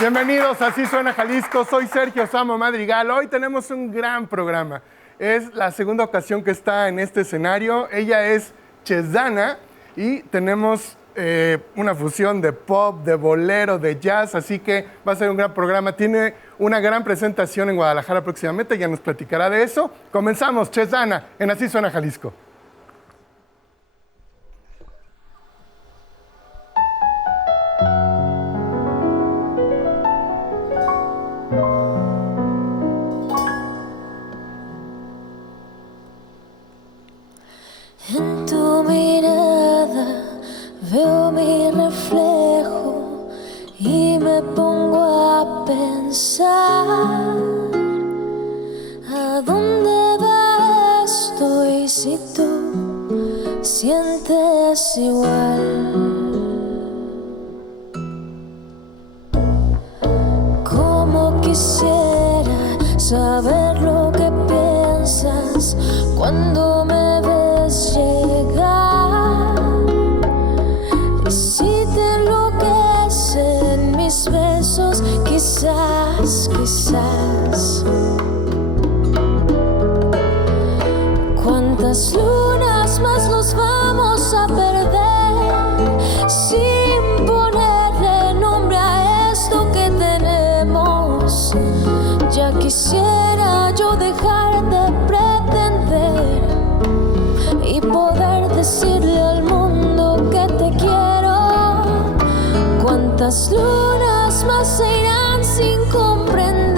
Bienvenidos a Así Suena Jalisco, soy Sergio Samo Madrigal. Hoy tenemos un gran programa. Es la segunda ocasión que está en este escenario. Ella es Chesdana y tenemos una fusión de pop, de bolero, de jazz, así que va a ser un gran programa. Tiene una gran presentación en Guadalajara próximamente, ya nos platicará de eso. Comenzamos, Chesdana, en Así Suena Jalisco. En tu mirada veo mi reflejo y me pongo a pensar a dónde va esto y si tú sientes igual. Como quisiera saber lo que piensas cuando me ves llegar, y si te enloquecen mis besos, quizás cuántas lunas más nos vamos a perder sin ponerle nombre a esto que tenemos. Ya quisiera yo dejar de pretender y poder decirle al mundo que te quiero. Cuántas lunas más se irán sin comprender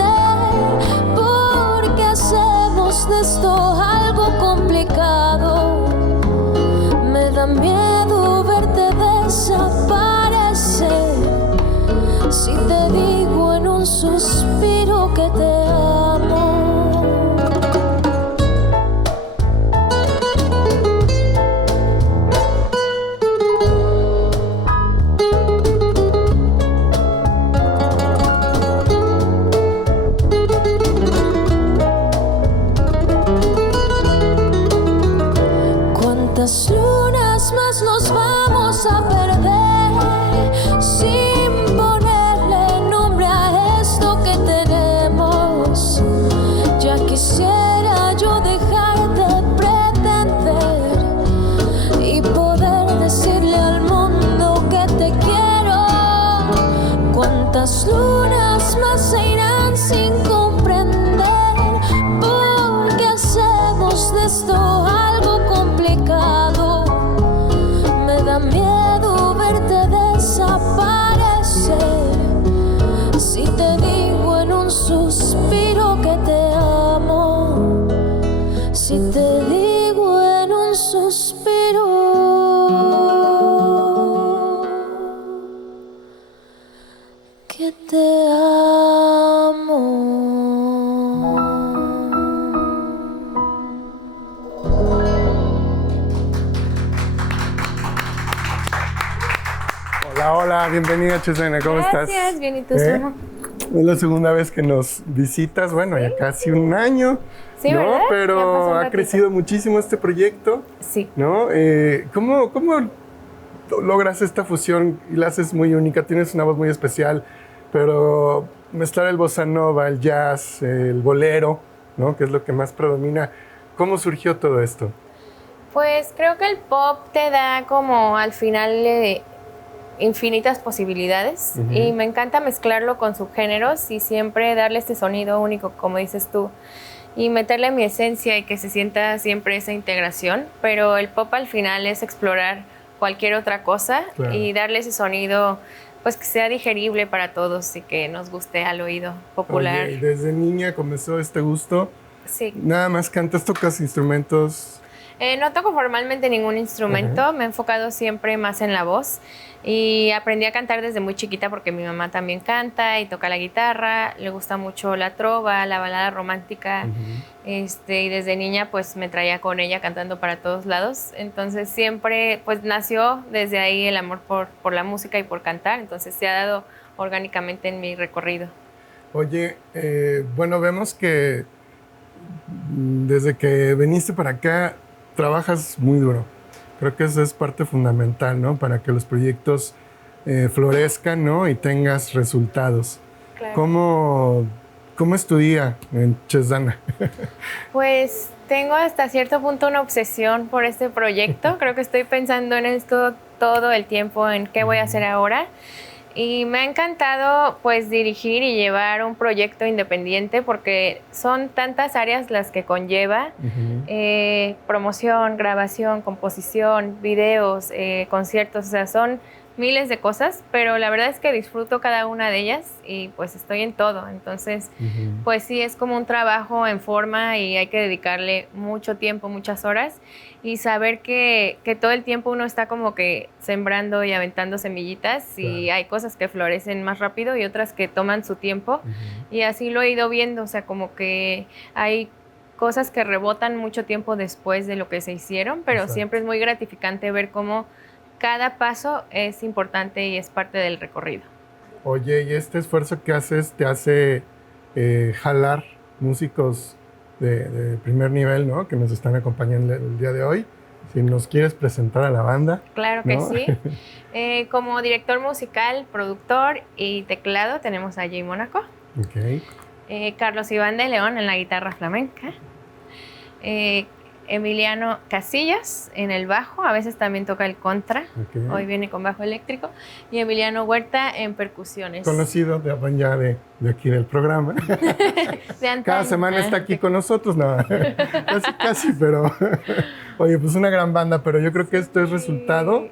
por qué hacemos de esto algo complicado. Me da miedo verte desaparecer si te digo en un suspiro que te amo. ¿Cuántas lunas más nos vamos a perder sin ponerle nombre a esto que tenemos? Ya quisiera yo dejar de pretender y poder decirle al mundo que te quiero. ¿Cuántas lunas más se irán sin comprender por qué hacemos de esto algo complicado? Me da miedo verte desaparecer si te digo en un suspiro que te amo. Si te digo en un suspiro que te amo. Hola, hola, bienvenida Chesdana, ¿cómo estás? Gracias, bien, ¿y tú, Samo? Es la segunda vez que nos visitas, bueno, ya casi un año, Sí, ¿no? ¿verdad? Ya pasó Pero un ha ratito. crecido muchísimo este proyecto, Sí. ¿no? ¿Cómo logras esta fusión y la haces muy única? Tienes una voz muy especial, pero mezclar el bossa nova, el jazz, el bolero, ¿no? Que es lo que más predomina. ¿Cómo surgió todo esto? Pues creo que el pop te da como al final infinitas posibilidades y me encanta mezclarlo con subgéneros y siempre darle este sonido único, como dices tú, y meterle mi esencia y que se sienta siempre esa integración, pero el pop al final es explorar cualquier otra cosa. Claro. Y darle ese sonido pues que sea digerible para todos y que nos guste al oído popular. Oye, ¿y desde niña comenzó este gusto? Sí. ¿Nada más cantas, tocas instrumentos? No toco formalmente ningún instrumento, me he enfocado siempre más en la voz y aprendí a cantar desde muy chiquita porque mi mamá también canta y toca la guitarra, le gusta mucho la trova, la balada romántica, y desde niña pues me traía con ella cantando para todos lados, entonces siempre pues nació desde ahí el amor por la música y por cantar, entonces se ha dado orgánicamente en mi recorrido. Oye, bueno, vemos que desde que viniste para acá trabajas muy duro. Creo que eso es parte fundamental, ¿no? Para que los proyectos florezcan, ¿no? Y tengas resultados. Claro. ¿Cómo es tu día en Chezdana? Pues tengo hasta cierto punto una obsesión por este proyecto. Creo que estoy pensando en esto todo el tiempo, en qué voy a hacer ahora. Y me ha encantado pues dirigir y llevar un proyecto independiente porque son tantas áreas las que conlleva. Promoción, grabación, composición, videos, conciertos, o sea, son miles de cosas, pero la verdad es que disfruto cada una de ellas y pues estoy en todo. Entonces, pues sí, es como un trabajo en forma y hay que dedicarle mucho tiempo, muchas horas y saber que todo el tiempo uno está como que sembrando y aventando semillitas y hay cosas que florecen más rápido y otras que toman su tiempo y así lo he ido viendo, o sea, como que hay cosas que rebotan mucho tiempo después de lo que se hicieron, pero siempre es muy gratificante ver cómo cada paso es importante y es parte del recorrido. Oye, ¿y este esfuerzo que haces te hace jalar músicos de primer nivel, ¿no? Que nos están acompañando el día de hoy? Si nos quieres presentar a la banda. Claro que sí. Como director musical, productor y teclado tenemos a Jay Mónaco. Carlos Iván de León en la guitarra flamenca. Emiliano Casillas en el bajo, a veces también toca el contra, hoy viene con bajo eléctrico, y Emiliano Huerta en percusiones. Conocido ya de aquí del programa. Cada semana está aquí con nosotros, no, casi, pero oye, pues una gran banda, pero yo creo que esto es resultado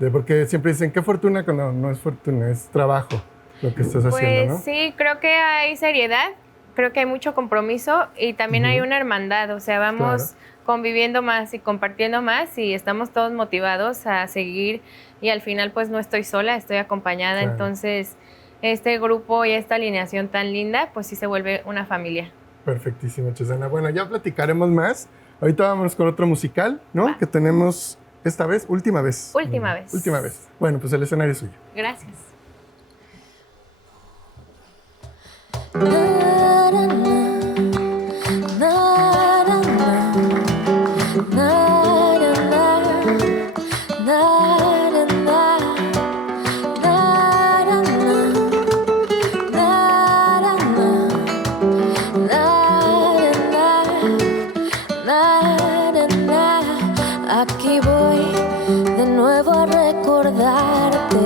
de, porque siempre dicen, qué fortuna, no es fortuna, es trabajo lo que estás haciendo, ¿no? Sí, creo que hay seriedad, creo que hay mucho compromiso y también hay una hermandad, o sea, vamos conviviendo más y compartiendo más y estamos todos motivados a seguir y al final pues no estoy sola, estoy acompañada, entonces este grupo y esta alineación tan linda pues sí se vuelve una familia. Perfectísimo, Chezdana. Bueno, ya platicaremos más. Ahorita vámonos con otro musical, ¿no? Que tenemos esta vez, última vez. Última vez. Bueno, pues el escenario es suyo. Gracias. Aquí voy de nuevo a recordarte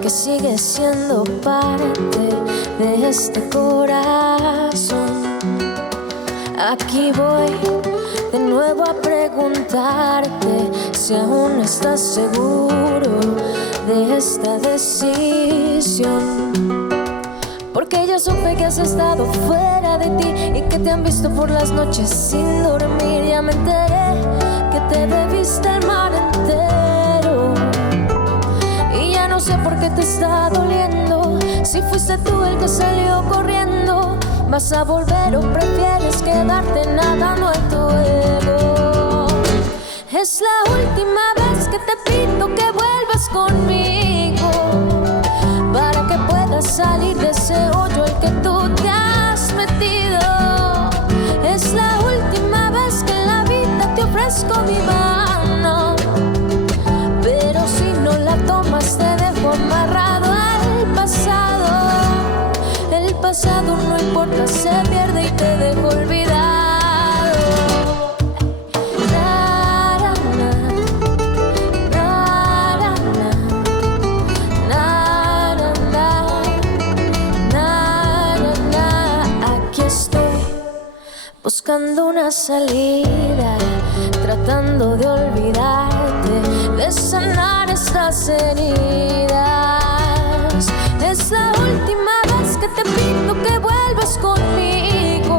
que sigues siendo parte de este corazón. Aquí voy de nuevo a preguntarte si aún estás seguro de esta decisión. Porque yo supe que has estado fuera de ti y que te han visto por las noches sin dormir. Ya me enteré que te bebiste el mar entero y ya no sé por qué te está doliendo. Si fuiste tú el que salió corriendo, ¿vas a volver o prefieres quedarte nadando en tu ego? Es la última vez que te pido que vuelvas conmigo para que puedas salir de ese hoyo al que tú te has metido. Es la última vez que en la vida te ofrezco mi mano, pero si no la tomas te dejo amarrado al pasado. El pasado no importa, se pierde y te dejo olvidado. Buscando una salida, tratando de olvidarte, de sanar estas heridas. Es la última vez que te pido que vuelvas conmigo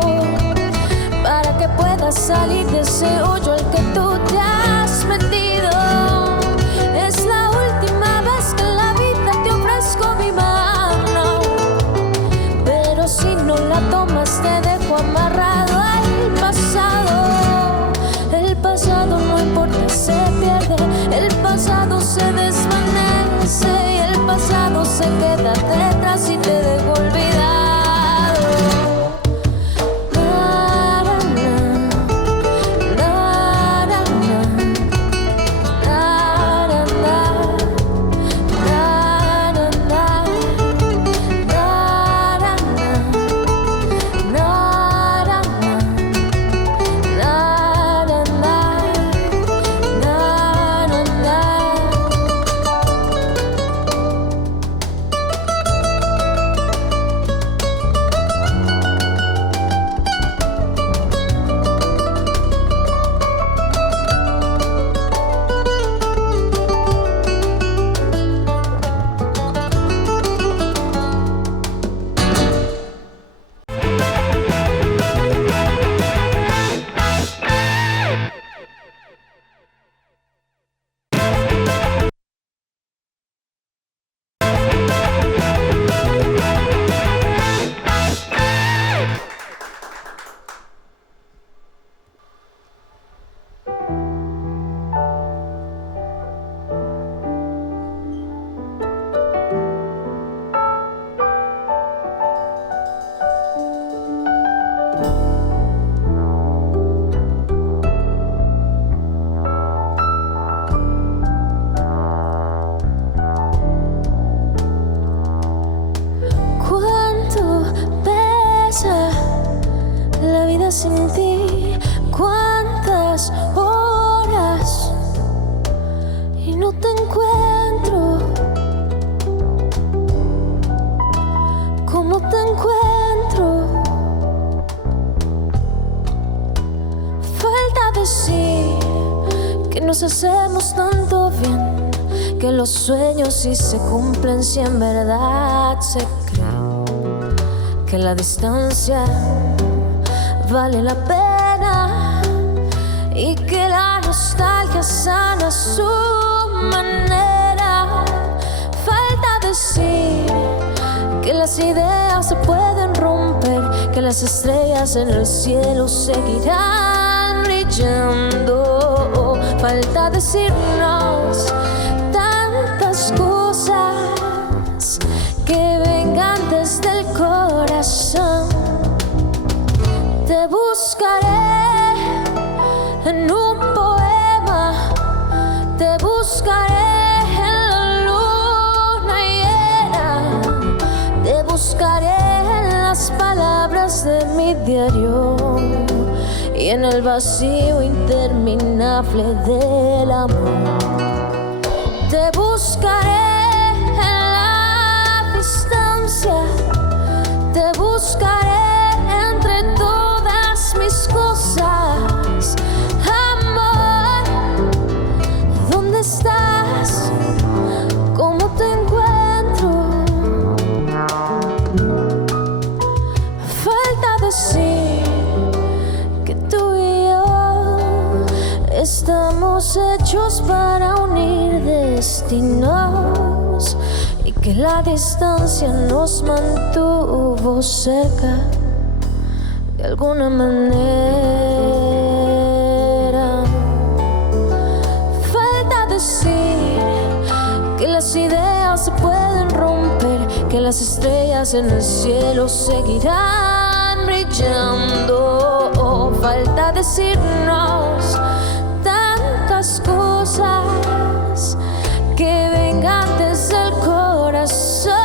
para que puedas salir de ese hoyo al que tú te has metido. Es la última vez que en la vida te ofrezco mi mano, pero si no la tomas te dejo amarrado al pasado. El pasado no importa, se pierde, el pasado se desvanece y el pasado se queda detrás y te dejo olvidado. Na, na, na, sin ti, cuántas horas y no te encuentro. ¿Cómo te encuentro? Falta decir que nos hacemos tanto bien, que los sueños si se cumplen si en verdad se cree, que la distancia vale la pena y que la nostalgia sana a su manera. Falta decir que las ideas se pueden romper, que las estrellas en el cielo seguirán brillando. Falta decirnos tantas cosas que vengan desde el corazón. Te buscaré en un poema, te buscaré en la luna llena, te buscaré en las palabras de mi diario y en el vacío interminable del amor. Te buscaré en la distancia, te buscaré entre todas mis cosas. Amor, ¿dónde estás? ¿Cómo te encuentro? Falta decir que tú y yo estamos hechos para unir destinos y que la distancia nos mantuvo cerca de alguna manera. Falta decir que las ideas se pueden romper, que las estrellas en el cielo seguirán brillando. Falta decirnos tantas cosas que vengan desde el corazón.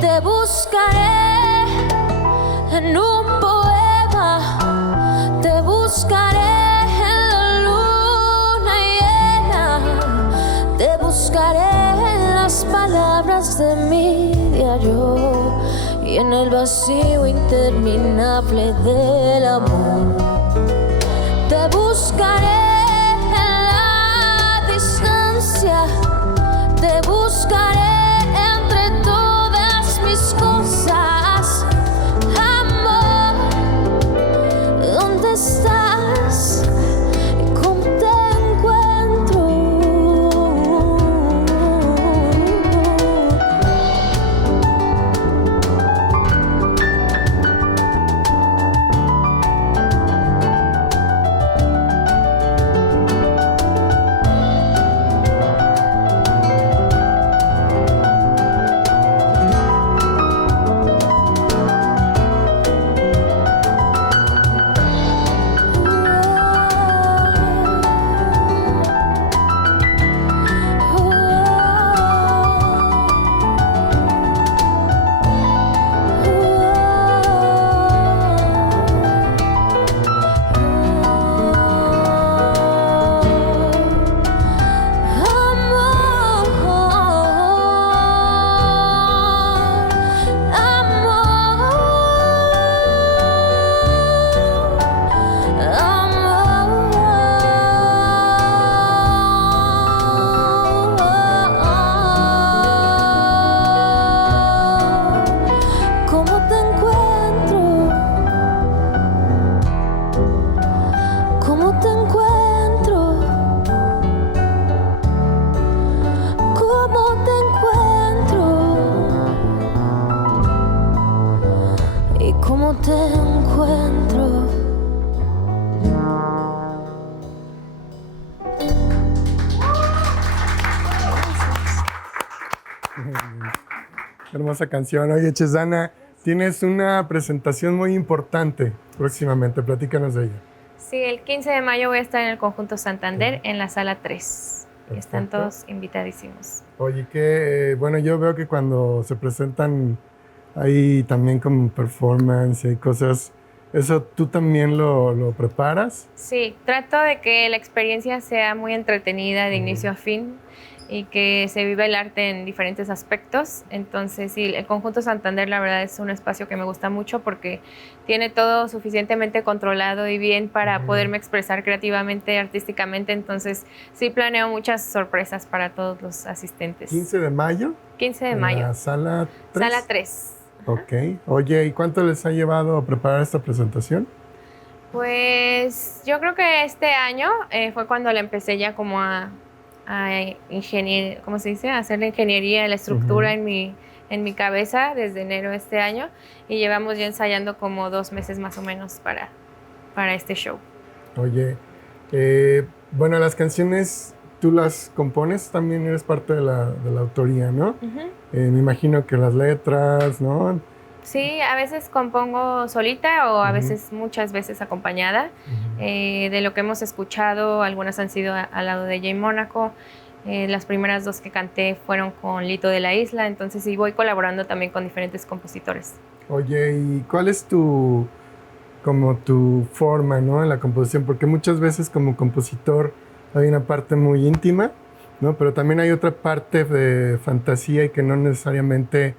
Te buscaré en un poema, te buscaré en la luna llena, te buscaré en las palabras de mi diario y en el vacío interminable del amor. Te buscaré en la distancia, te buscaré entre todas mis cosas. Amor, ¿dónde estás? ¿Cómo te encuentro? Hermosa canción. Oye, Chesdana, tienes una presentación muy importante próximamente. Platícanos de ella. Sí, el 15 de mayo voy a estar en el Conjunto Santander, en la sala 3. Están todos invitadísimos. Oye, que bueno, yo veo que cuando se presentan ahí también como performance y cosas, ¿Eso tú también lo preparas? Sí, trato de que la experiencia sea muy entretenida de inicio a fin y que se viva el arte en diferentes aspectos. Entonces, sí, el Conjunto Santander la verdad es un espacio que me gusta mucho porque tiene todo suficientemente controlado y bien para poderme expresar creativamente, artísticamente. Entonces, sí planeo muchas sorpresas para todos los asistentes. ¿15 de mayo? 15 de mayo. ¿La sala 3? Sala 3. Ok. Oye, ¿y cuánto les ha llevado a preparar esta presentación? Pues yo creo que este año fue cuando le empecé ya como a ¿cómo se dice? A hacer la ingeniería, la estructura en mi cabeza desde enero de este año, y llevamos ya ensayando como 2 meses más o menos para este show. Oye, bueno, las canciones tú las compones, también eres parte de la autoría, ¿no? Me imagino que las letras, ¿no? Sí, a veces compongo solita o a veces, muchas veces acompañada. De lo que hemos escuchado, algunas han sido al lado de Jay Mónaco. Las primeras 2 que canté fueron con Lito de la Isla, entonces sí voy colaborando también con diferentes compositores. Oye, ¿y cuál es tu forma, ¿no? En la composición? Porque muchas veces como compositor hay una parte muy íntima, ¿no? Pero también hay otra parte de fantasía y que no necesariamente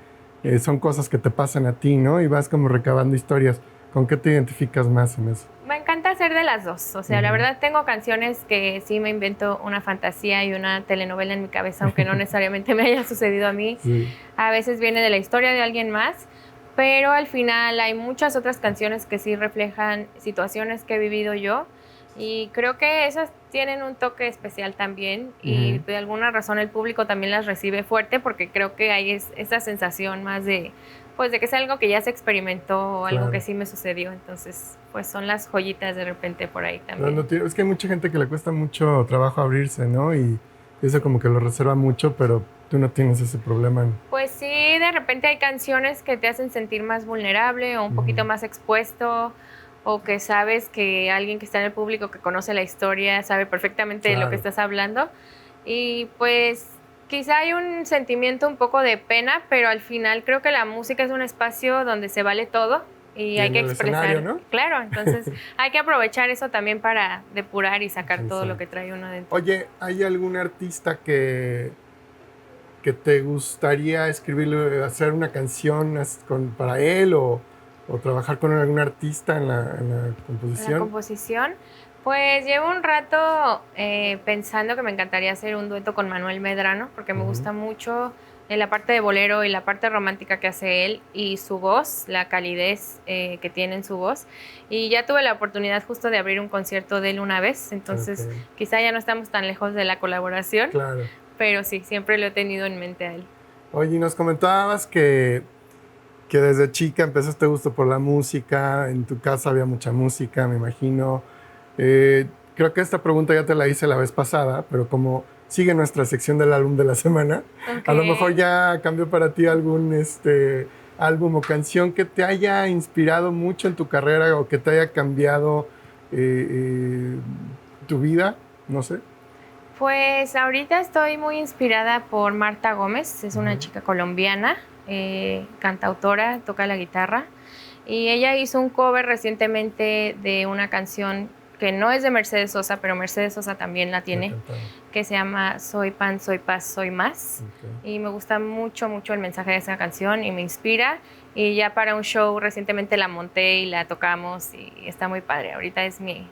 son cosas que te pasan a ti, ¿no? Y vas como recabando historias. ¿Con qué te identificas más en eso? Me encanta hacer de las dos. O sea, la verdad tengo canciones que sí me invento una fantasía y una telenovela en mi cabeza, aunque no necesariamente me haya sucedido a mí. Sí. A veces viene de la historia de alguien más, pero al final hay muchas otras canciones que sí reflejan situaciones que he vivido yo. Y creo que esas tienen un toque especial también, y de alguna razón el público también las recibe fuerte, porque creo que hay esa sensación más de que es algo que ya se experimentó o algo que sí me sucedió. Entonces, pues son las joyitas de repente por ahí también. Es que hay mucha gente que le cuesta mucho trabajo abrirse, ¿no? Y eso como que lo reserva mucho, pero tú no tienes ese problema. Pues sí, de repente hay canciones que te hacen sentir más vulnerable o un poquito más expuesto, o que sabes que alguien que está en el público, que conoce la historia, sabe perfectamente de lo que estás hablando. Y pues quizá hay un sentimiento un poco de pena, pero al final creo que la música es un espacio donde se vale todo y hay que expresar. ¿No? Claro, entonces hay que aprovechar eso también para depurar y sacar todo lo que trae uno dentro. Oye, ¿hay algún artista que te gustaría escribirle, hacer una canción para él o trabajar con algún artista en la composición? En la composición, pues llevo un rato pensando que me encantaría hacer un dueto con Manuel Medrano, porque me gusta mucho la parte de bolero y la parte romántica que hace él, y su voz, la calidez que tiene en su voz. Y ya tuve la oportunidad justo de abrir un concierto de él una vez, entonces quizá ya no estamos tan lejos de la colaboración, pero sí, siempre lo he tenido en mente a él. Oye, nos comentabas que desde chica empezaste gusto por la música, en tu casa había mucha música, me imagino. Creo que esta pregunta ya te la hice la vez pasada, pero como sigue nuestra sección del álbum de la semana, a lo mejor ya cambió para ti algún álbum o canción que te haya inspirado mucho en tu carrera o que te haya cambiado tu vida, no sé. Pues ahorita estoy muy inspirada por Marta Gómez, es una chica colombiana, cantautora, toca la guitarra, y ella hizo un cover recientemente de una canción que no es de Mercedes Sosa, pero Mercedes Sosa también la tiene, que se llama Soy Pan, Soy Paz, Soy Más, y me gusta mucho, mucho el mensaje de esa canción y me inspira, y ya para un show recientemente la monté y la tocamos y está muy padre. Ahorita es mi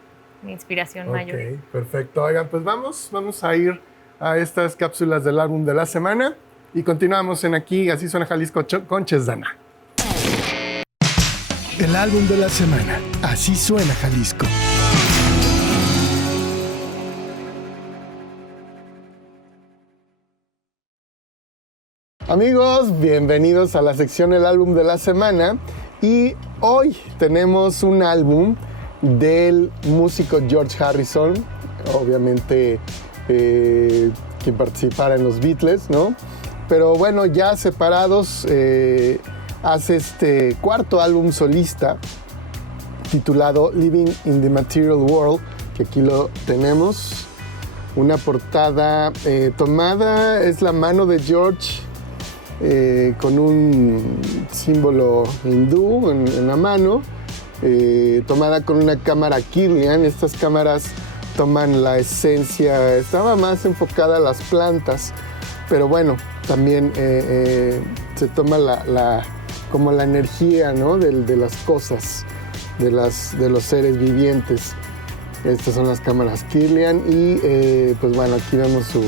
inspiración mayor. Ok, perfecto. Oigan, pues vamos a ir a estas cápsulas del álbum de la semana y continuamos en Aquí, Así Suena Jalisco con Chesdana. El álbum de la semana, Así Suena Jalisco. Amigos, bienvenidos a la sección El álbum de la semana, y hoy tenemos un álbum del músico George Harrison, obviamente quien participara en los Beatles, ¿no? Pero bueno, ya separados, hace este cuarto álbum solista titulado Living in the Material World, que aquí lo tenemos. Una portada tomada, es la mano de George con un símbolo hindú en la mano. tomada con una cámara Kirlian. Estas cámaras toman la esencia, estaba más enfocada a las plantas, pero bueno, también se toma como la energía, ¿no? de las cosas, de los seres vivientes. Estas son las cámaras Kirlian y pues bueno, aquí vemos su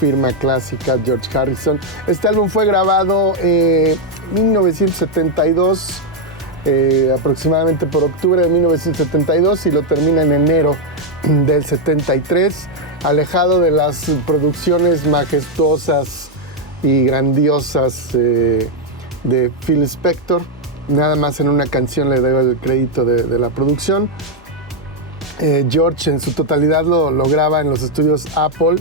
firma clásica, George Harrison. Este álbum fue grabado en 1972, aproximadamente por octubre de 1972, y lo termina en enero del 73, alejado de las producciones majestuosas y grandiosas de Phil Spector. Nada más en una canción le doy el crédito de la producción. George en su totalidad lo graba en los estudios Apple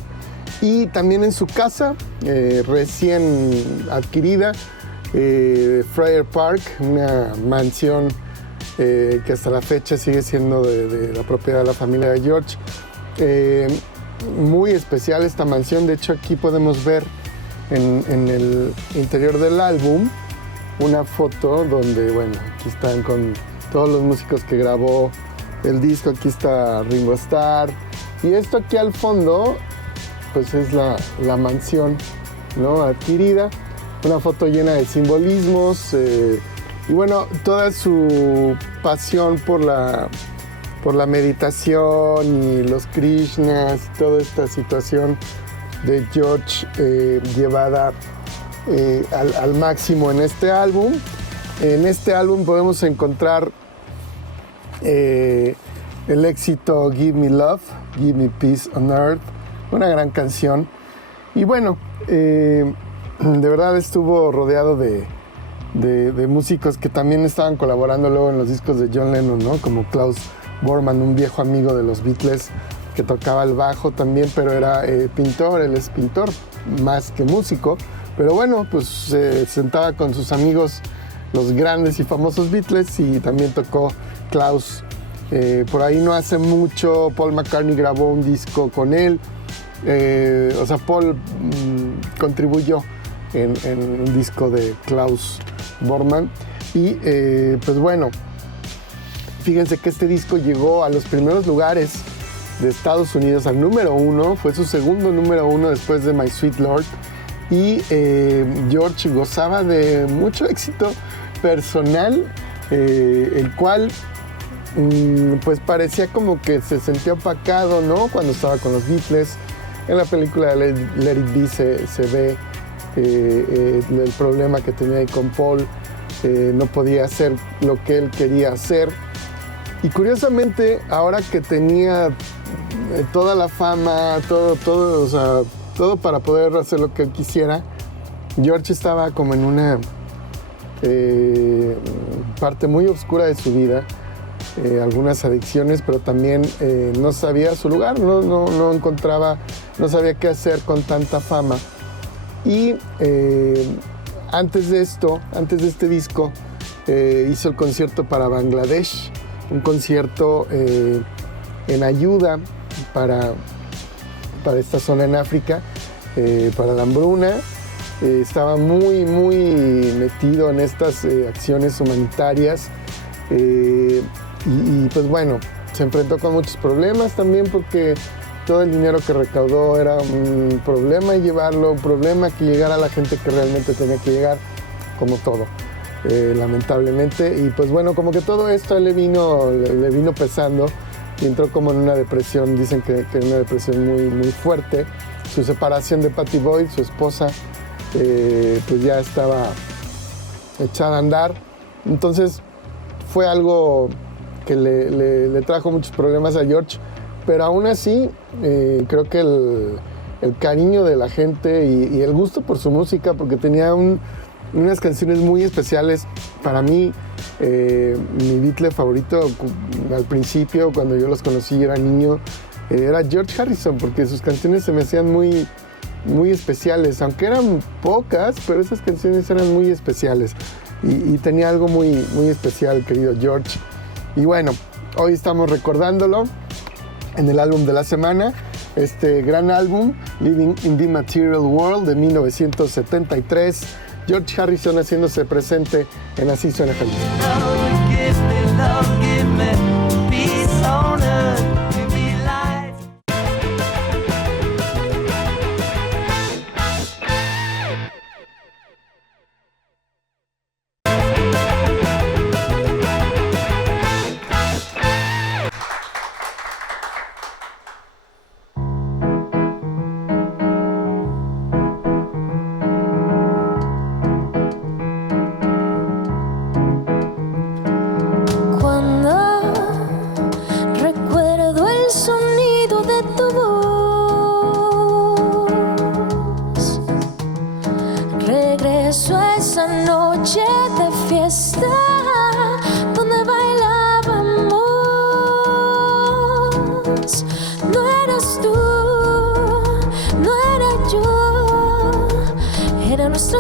y también en su casa recién adquirida, Friar Park, una mansión que hasta la fecha sigue siendo de la propiedad de la familia de George. Muy especial esta mansión. De hecho, aquí podemos ver en el interior del álbum una foto donde, bueno, aquí están con todos los músicos que grabó el disco. Aquí está Ringo Starr, y esto aquí al fondo pues es la mansión, ¿no? Adquirida. Una foto llena de simbolismos y bueno, toda su pasión por la meditación y los Krishnas, toda esta situación de George llevada al máximo en este álbum. En este álbum podemos encontrar el éxito Give Me Love, Give Me Peace on Earth, una gran canción. Y bueno, de verdad estuvo rodeado de músicos que también estaban colaborando luego en los discos de John Lennon, ¿no? Como Klaus Bormann, un viejo amigo de los Beatles que tocaba el bajo también, pero era pintor. Él es pintor más que músico, pero bueno, pues se sentaba con sus amigos, los grandes y famosos Beatles, y también tocó Klaus. Por ahí no hace mucho Paul McCartney grabó un disco con él. O sea, Paul contribuyó en un disco de Klaus Bormann. Y pues bueno, fíjense que este disco llegó a los primeros lugares de Estados Unidos, al número 1. Fue su segundo número 1 después de My Sweet Lord. Y George gozaba de mucho éxito personal, el cual pues parecía como que se sentía opacado, ¿no? Cuando estaba con los Beatles. En la película de Let It Be se ve el problema que tenía ahí con Paul. No podía hacer lo que él quería hacer. Y curiosamente, ahora que tenía toda la fama, todo, o sea, todo para poder hacer lo que él quisiera, George estaba como en una parte muy oscura de su vida. Algunas adicciones, pero también no sabía su lugar, no encontraba, no sabía qué hacer con tanta fama. Y antes de este disco, hizo el concierto para Bangladesh, un concierto en ayuda para esta zona en África, para la hambruna. Estaba muy metido en estas acciones humanitarias. Y pues bueno, se enfrentó con muchos problemas también, porque todo el dinero que recaudó era un problema llevarlo, un problema que llegara a la gente que realmente tenía que llegar, como todo, lamentablemente. Y pues bueno, como que todo esto le vino pesando y entró como en una depresión. Dicen que una depresión muy fuerte. Su separación de Pattie Boyd, su esposa, pues ya estaba echada a andar. Entonces fue algo que le trajo muchos problemas a George, pero aún así creo que el cariño de la gente y el gusto por su música, porque tenía unas canciones muy especiales. Para mí, mi Beatle favorito al principio, cuando yo los conocí y era niño, era George Harrison, porque sus canciones se me hacían muy especiales, aunque eran pocas, pero esas canciones eran muy especiales. Y tenía algo muy especial, querido George. Y bueno, hoy estamos recordándolo en el álbum de la semana, este gran álbum, Living in the Material World, de 1973. George Harrison haciéndose presente en Así Suena Jalisco.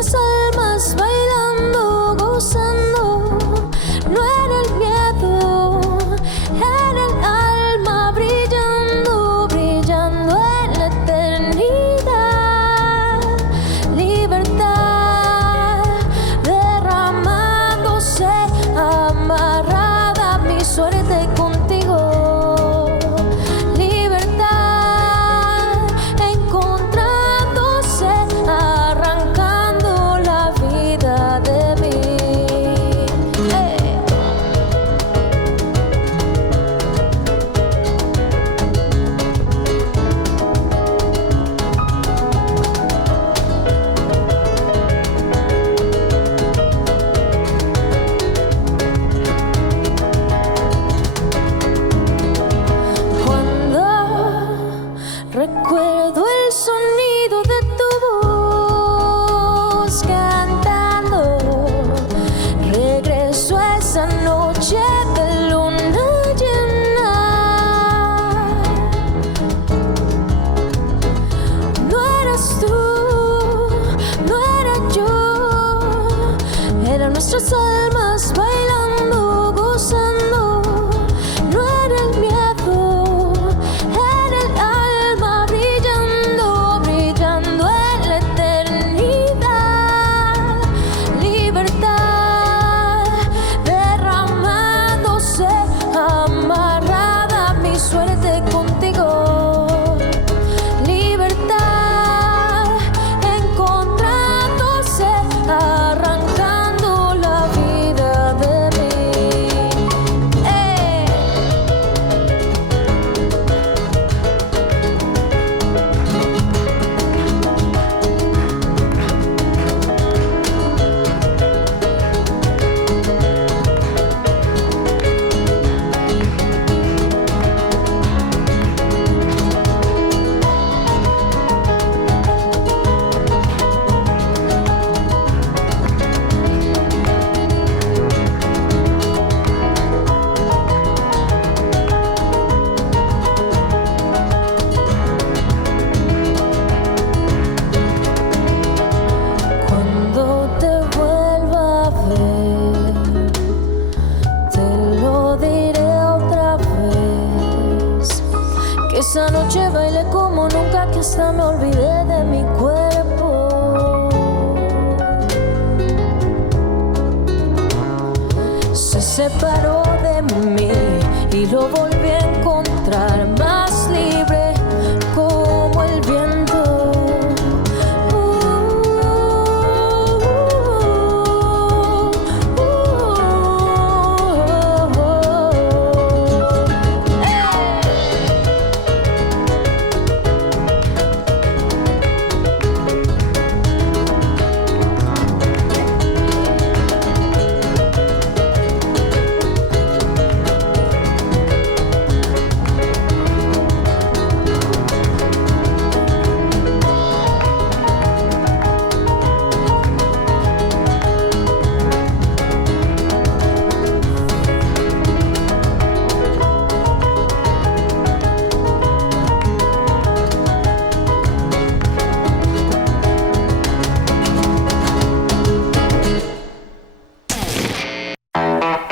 nuestras almas bailando, gozando. No era el miedo, era el alma brillando, brillando en la eternidad. Libertad derramándose, amarrada mi suerte contigo. Libertad encontrándose, arrancando la vida de mí. Cuando recuerdo el sonido de tu voz cantando, regreso a esa noche de luna llena. No eras tú, no era yo, eran nuestras almas bailando, gozando. No era el miedo, era el alma brillando, brillando en la eternidad. Libertad derramándose, amarrada mi suerte contigo. Libertad encontrándose, arrancando la vida de mí. Cuando te vuelva a ver, te lo diré otra vez. Que esa noche bailé como nunca, que hasta me olvidé de mi cuerpo. Se separó de mí y lo volví a encontrar más libre como el viento.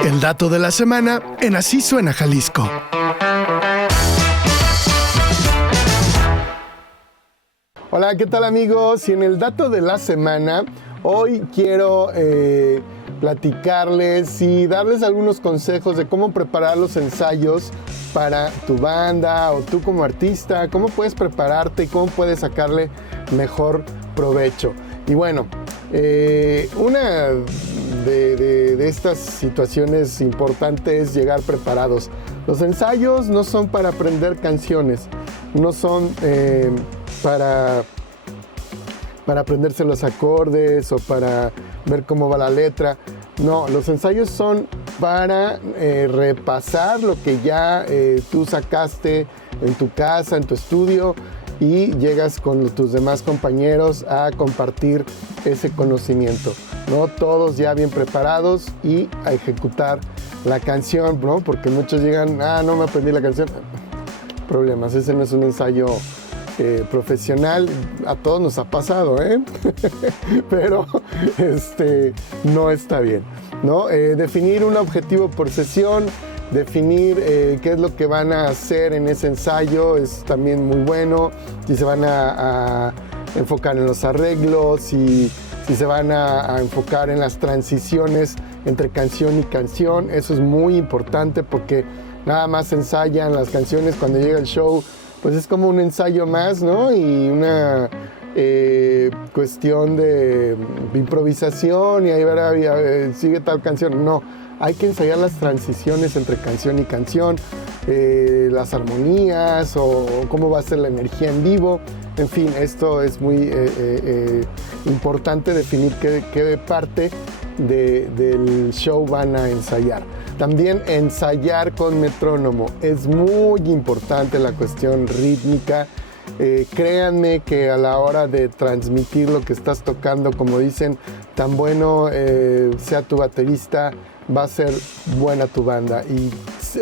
El dato de la semana en Así Suena Jalisco. Hola, ¿qué tal amigos? Y en el dato de la semana, hoy quiero platicarles y darles algunos consejos de cómo preparar los ensayos para tu banda o tú como artista, cómo puedes prepararte y cómo puedes sacarle mejor provecho. Y bueno, una de estas situaciones importantes es llegar preparados. Los ensayos no son para aprender canciones, no son para aprenderse los acordes o para ver cómo va la letra. No, los ensayos son para repasar lo que ya tú sacaste en tu casa, en tu estudio, y llegas con tus demás compañeros a compartir ese conocimiento, ¿no? Todos ya bien preparados y a ejecutar la canción, ¿no? Porque muchos llegan, no me aprendí la canción. Problemas, ese no es un ensayo profesional. A todos nos ha pasado, pero no está bien, ¿no? Definir un objetivo por sesión, definir qué es lo que van a hacer en ese ensayo es también muy bueno. Si se van a enfocar en los arreglos, si se van a enfocar en las transiciones entre canción y canción, eso es muy importante porque nada más ensayan las canciones cuando llega el show, pues es como un ensayo más, ¿no? Y una cuestión de improvisación y ahí verá, sigue tal canción. No, hay que ensayar las transiciones entre canción y canción, las armonías o cómo va a ser la energía en vivo. En fin, esto es muy importante definir qué parte del show van a ensayar. También ensayar con metrónomo. Es muy importante la cuestión rítmica. Créanme que a la hora de transmitir lo que estás tocando, como dicen, tan bueno sea tu baterista, va a ser buena tu banda. Y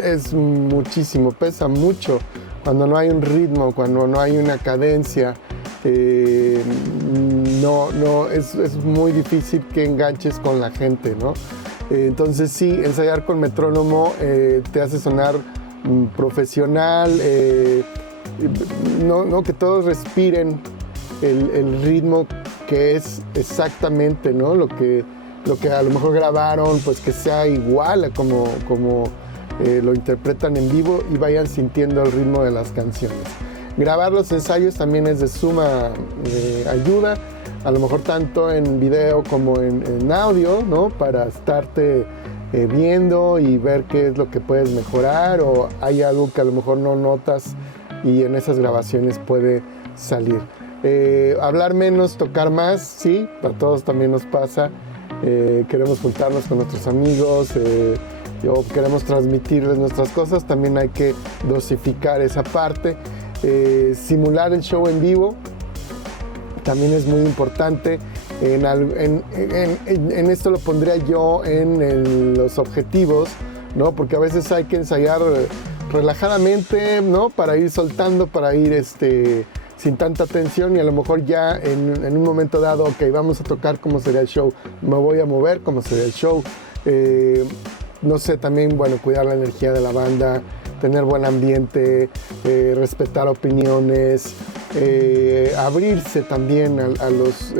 es muchísimo, pesa mucho cuando no hay un ritmo, cuando no hay una cadencia. Es muy difícil que enganches con la gente, ¿no? Entonces sí, ensayar con metrónomo te hace sonar profesional, no que todos respiren el ritmo que es exactamente, ¿no? Lo que a lo mejor grabaron, pues que sea igual a como lo interpretan en vivo y vayan sintiendo el ritmo de las canciones. Grabar los ensayos también es de suma ayuda, a lo mejor tanto en video como en audio, ¿no? Para estarte viendo y ver qué es lo que puedes mejorar o hay algo que a lo mejor no notas y en esas grabaciones puede salir. Hablar menos, tocar más, sí, a todos también nos pasa. Queremos juntarnos con nuestros amigos o queremos transmitirles nuestras cosas, también hay que dosificar esa parte. Simular el show en vivo también es muy importante. En esto lo pondría yo en los objetivos, ¿no? Porque a veces hay que ensayar relajadamente, ¿no? Para ir soltando, para ir sin tanta tensión y a lo mejor ya en un momento dado, ok, vamos a tocar cómo sería el show, me voy a mover cómo sería el show. No sé, también, bueno, cuidar la energía de la banda, tener buen ambiente, respetar opiniones, abrirse también a los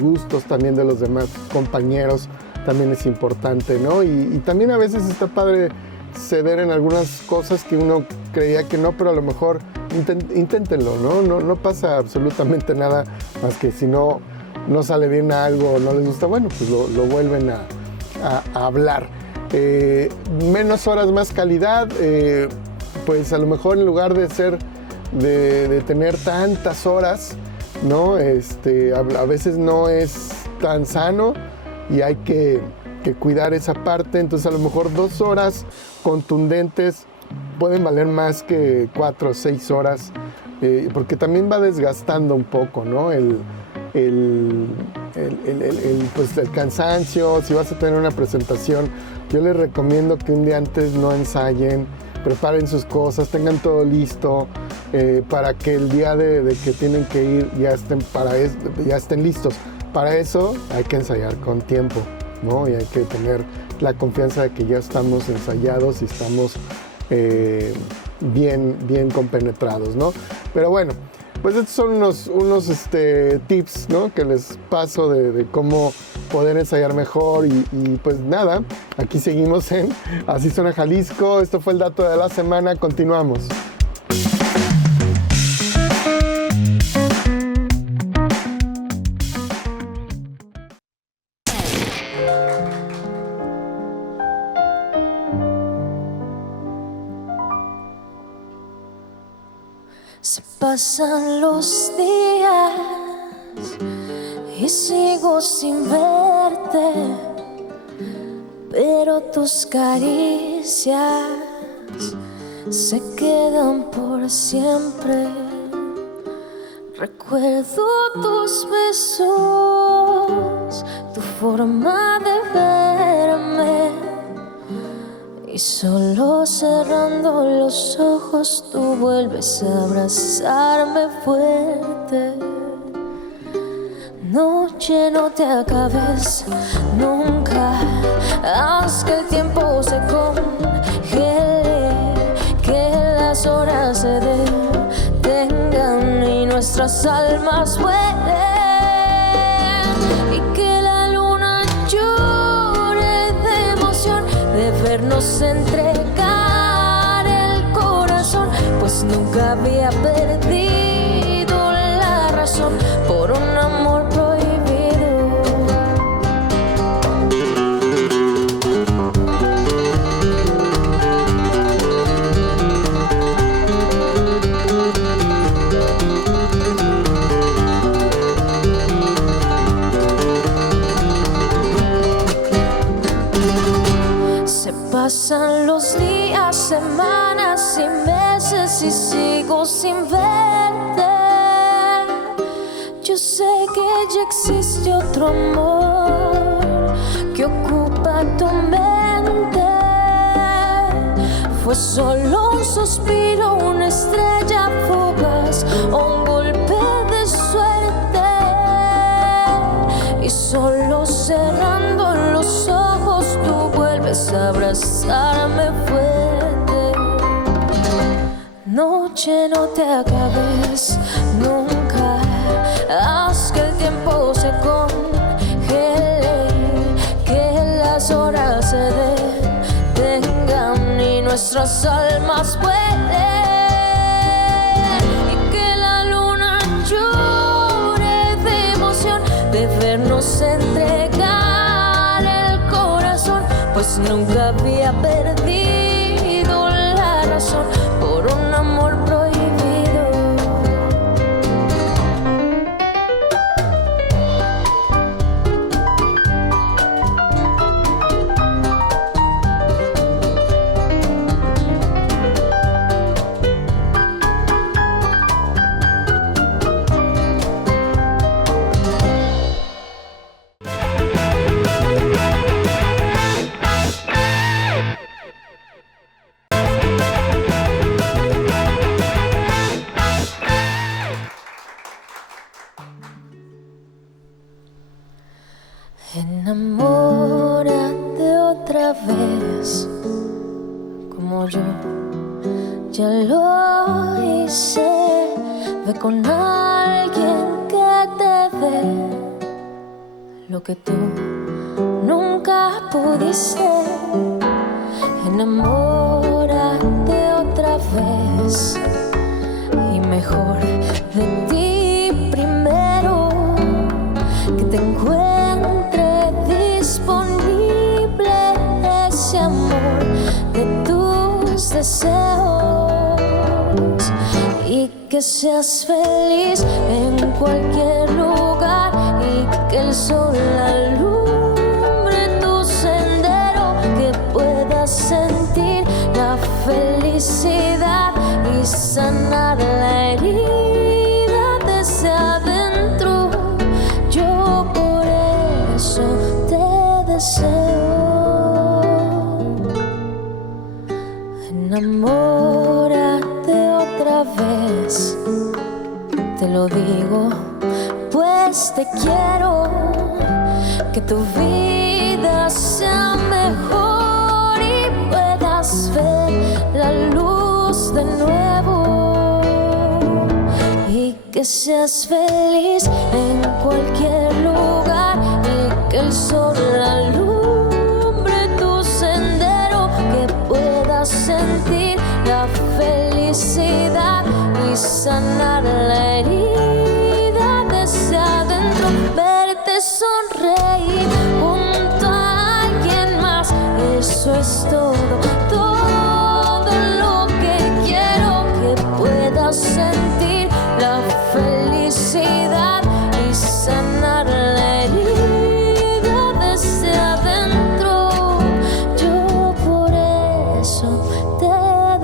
gustos también de los demás compañeros, también es importante, ¿no? Y también a veces está padre ceder en algunas cosas que uno creía que no, pero a lo mejor inténtenlo, ¿no? No pasa absolutamente nada más que si no sale bien algo o no les gusta, bueno, pues lo vuelven a hablar. Menos horas, más calidad, pues a lo mejor en lugar de tener tantas horas, ¿no? A veces no es tan sano y hay que cuidar esa parte, entonces a lo mejor 2 horas contundentes pueden valer más que 4 o 6 horas, porque también va desgastando un poco, ¿no? Pues el cansancio. Si vas a tener una presentación, yo les recomiendo que un día antes no ensayen, preparen sus cosas, tengan todo listo para que el día de que tienen que ir ya estén listos. Para eso hay que ensayar con tiempo, ¿no? Y hay que tener la confianza de que ya estamos ensayados y estamos bien compenetrados, ¿no? Pero bueno, pues estos son unos tips, ¿no? Que les paso de cómo poder ensayar mejor y pues nada, aquí seguimos en Así Suena Jalisco. Esto fue el dato de la semana, continuamos. Se pasan los días y sigo sin verte, pero tus caricias se quedan por siempre. Recuerdo tus besos, tu forma de verme Y solo cerrando los ojos tú vuelves a abrazarme fuerte. Noche, no te acabes nunca, haz que el tiempo se congele, que las horas se detengan y nuestras almas vuelen, y que la luna llore de emoción de vernos entregar el corazón, pues nunca había perdido la razón por un amor prohibido. Se pasan los días, semanas y meses y sigo sin verte. Yo sé que ya existe otro amor que ocupa tu mente. Fue solo un suspiro, una estrella fugaz o un golpe de suerte. Y solo cerrando los ojos tú vuelves a abrazarme fuerte. Noche, no te acabes nunca, haz que el tiempo se congele, que las horas se detengan y nuestras almas vuelen, y que la luna llore de emoción de vernos entregar el corazón, pues nunca había perdido la razón por un amor prohibido. Enamórate otra vez, como yo ya lo hice. Ve con alguien que te dé lo que tú nunca pudiste. Enamórate otra vez y mejor de ti primero, que te encuentre disponible ese amor de tus deseos, y que seas feliz en cualquier lugar, y que el sol alumbre tu sendero, que puedas sentir la felicidad y sanar la herida desde adentro. Yo por eso te deseo. Enamórate otra vez, te lo digo, pues te quiero. Que tu vida sea mejor y puedas ver la luz de nuevo, y que seas feliz en cualquier lugar, y que el sol alumbre tu sendero, que puedas sentir la felicidad y sanar la herida desde adentro. Verte sonreír junto a alguien más, eso es todo, todo lo que quiero. Que puedas sentir la felicidad y sanar la herida desde adentro. Yo por eso te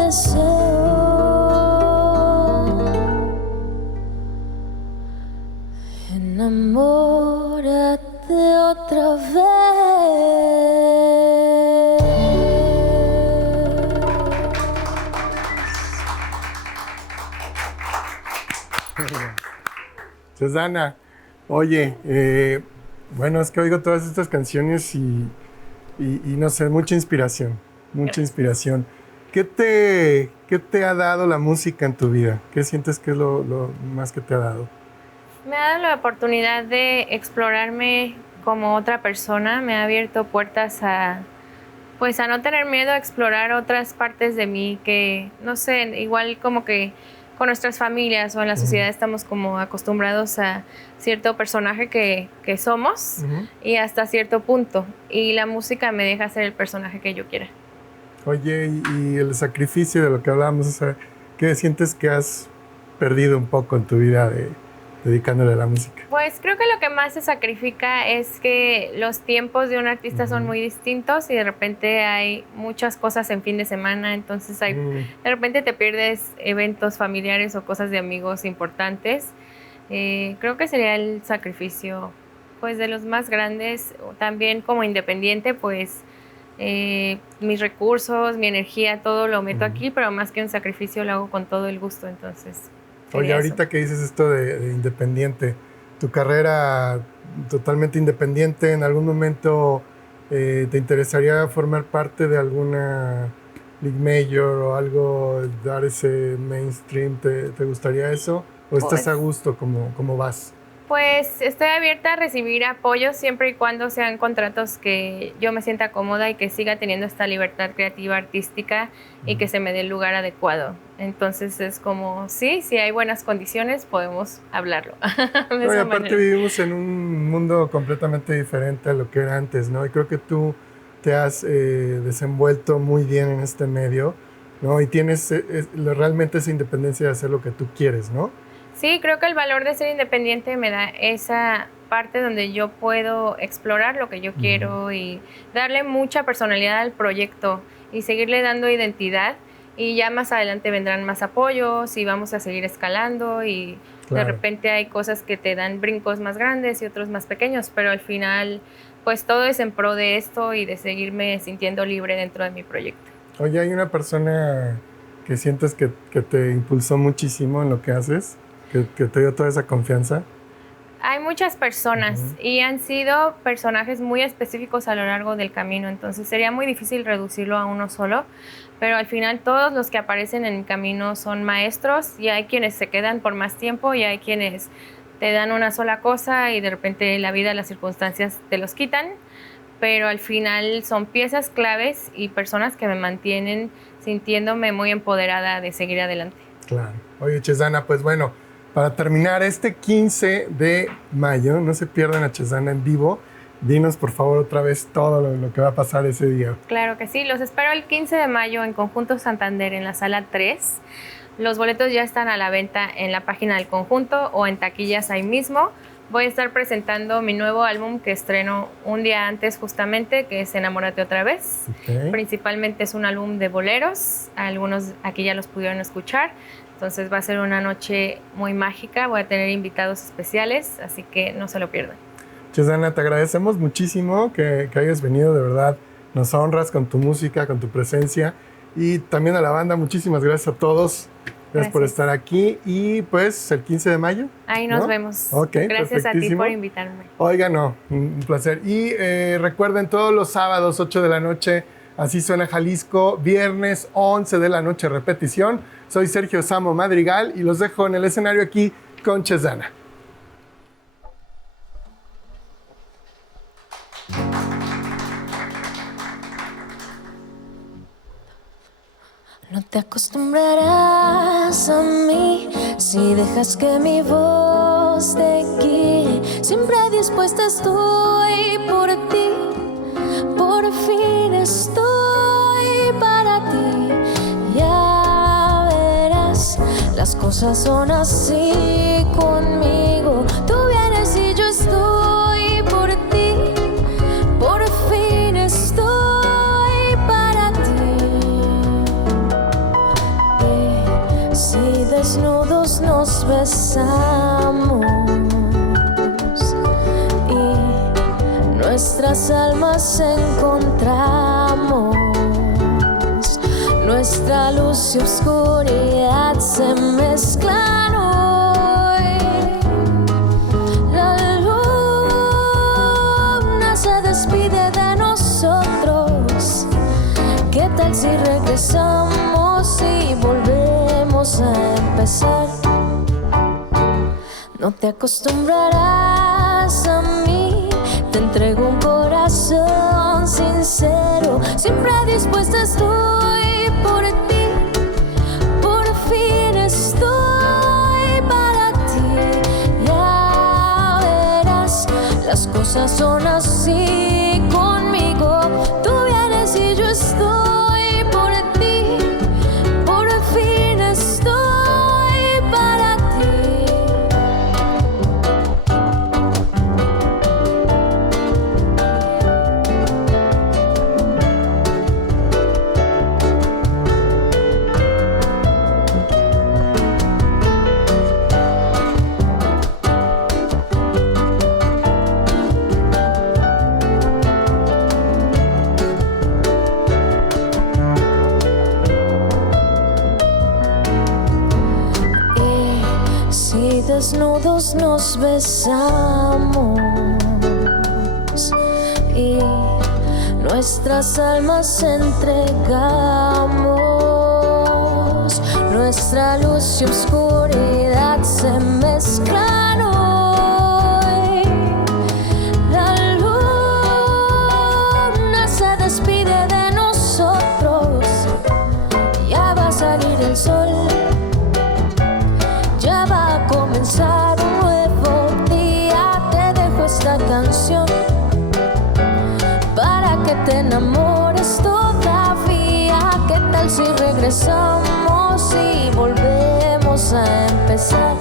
deseo. Enamórate otra vez. Chesdana, oye, bueno, es que oigo todas estas canciones y no sé, mucha inspiración. ¿Qué te ha dado la música en tu vida? ¿Qué sientes que es lo más que te ha dado? Me ha dado la oportunidad de explorarme como otra persona, me ha abierto puertas a no tener miedo a explorar otras partes de mí que, no sé, igual como que con nuestras familias o en la sociedad estamos como acostumbrados a cierto personaje que somos y hasta cierto punto. Y la música me deja ser el personaje que yo quiera. Oye, y el sacrificio de lo que hablábamos, o sea, ¿qué sientes que has perdido un poco en tu vida dedicándole a la música? Pues creo que lo que más se sacrifica es que los tiempos de un artista son muy distintos y de repente hay muchas cosas en fin de semana, entonces de repente te pierdes eventos familiares o cosas de amigos importantes. Creo que sería el sacrificio pues de los más grandes. También como independiente, pues mis recursos, mi energía, todo lo meto aquí, pero más que un sacrificio lo hago con todo el gusto, entonces... Oye, ahorita que dices esto de independiente, tu carrera totalmente independiente, ¿en algún momento te interesaría formar parte de alguna Big Major o algo, dar ese mainstream? ¿Te gustaría eso? ¿O estás a gusto como vas? Pues estoy abierta a recibir apoyos siempre y cuando sean contratos que yo me sienta cómoda y que siga teniendo esta libertad creativa, artística y que se me dé el lugar adecuado. Entonces es como, sí, si hay buenas condiciones podemos hablarlo. No, y aparte vivimos en un mundo completamente diferente a lo que era antes, ¿no? Y creo que tú te has desenvuelto muy bien en este medio, ¿no? Y tienes realmente esa independencia de hacer lo que tú quieres, ¿no? Sí, creo que el valor de ser independiente me da esa parte donde yo puedo explorar lo que yo quiero y darle mucha personalidad al proyecto y seguirle dando identidad. Y ya más adelante vendrán más apoyos y vamos a seguir escalando y de repente hay cosas que te dan brincos más grandes y otros más pequeños, pero al final pues todo es en pro de esto y de seguirme sintiendo libre dentro de mi proyecto. Oye, ¿hay una persona que sientes que te impulsó muchísimo en lo que haces? ¿Que te dio toda esa confianza? Hay muchas personas y han sido personajes muy específicos a lo largo del camino, entonces sería muy difícil reducirlo a uno solo, pero al final todos los que aparecen en el camino son maestros y hay quienes se quedan por más tiempo y hay quienes te dan una sola cosa y de repente la vida, las circunstancias te los quitan, pero al final son piezas claves y personas que me mantienen sintiéndome muy empoderada de seguir adelante. Claro. Oye, Chesdana, pues bueno, para terminar, este 15 de mayo, no se pierdan a Chesdana en vivo. Dinos, por favor, otra vez todo lo que va a pasar ese día. Claro que sí, los espero el 15 de mayo en Conjunto Santander, en la Sala 3. Los boletos ya están a la venta en la página del conjunto o en taquillas ahí mismo. Voy a estar presentando mi nuevo álbum que estreno un día antes justamente, que es Enamórate otra vez. Okay. Principalmente es un álbum de boleros, algunos aquí ya los pudieron escuchar. Entonces va a ser una noche muy mágica, voy a tener invitados especiales, así que no se lo pierdan. Chesdana, te agradecemos muchísimo que hayas venido, de verdad. Nos honras con tu música, con tu presencia. Y también a la banda, muchísimas gracias a todos. Gracias por estar aquí. Y pues el 15 de mayo. Ahí nos vemos. Okay, gracias a ti por invitarme. Oigan, un placer. Y recuerden, todos los sábados, 8 de la noche, Así Suena Jalisco. Viernes, 11 de la noche, repetición. Soy Sergio Samo Madrigal y los dejo en el escenario aquí con Chesdana. No te acostumbrarás a mí si dejas que mi voz te guíe. Siempre dispuesta estoy por ti, por fin estoy para ti. Ya verás, las cosas son así conmigo. Tú vienes y yo estoy por ti, por fin estoy para ti. Y si desnudos nos besamos y nuestras almas encontramos, nuestra luz y oscuridad se mezclan hoy. empezar. No te acostumbrarás a mí, te entrego un corazón sincero, siempre dispuesta estoy por ti, por fin estoy para ti. Ya verás, las cosas son así conmigo, tú vienes y yo estoy por ti, por fin estoy para ti. Desnudos nos besamos y nuestras almas entregamos. Nuestra luz y oscuridad se mezclan hoy. La luna se despide de nosotros. Ya va a salir el sol. Ya va a comenzar un nuevo día. Te dejo esta canción para que te enamores todavía. ¿Qué tal si regresamos y volvemos a empezar?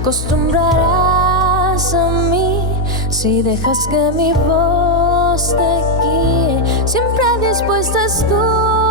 Acostumbrarás a mí si dejas que mi voz te guíe. Siempre dispuesta estoy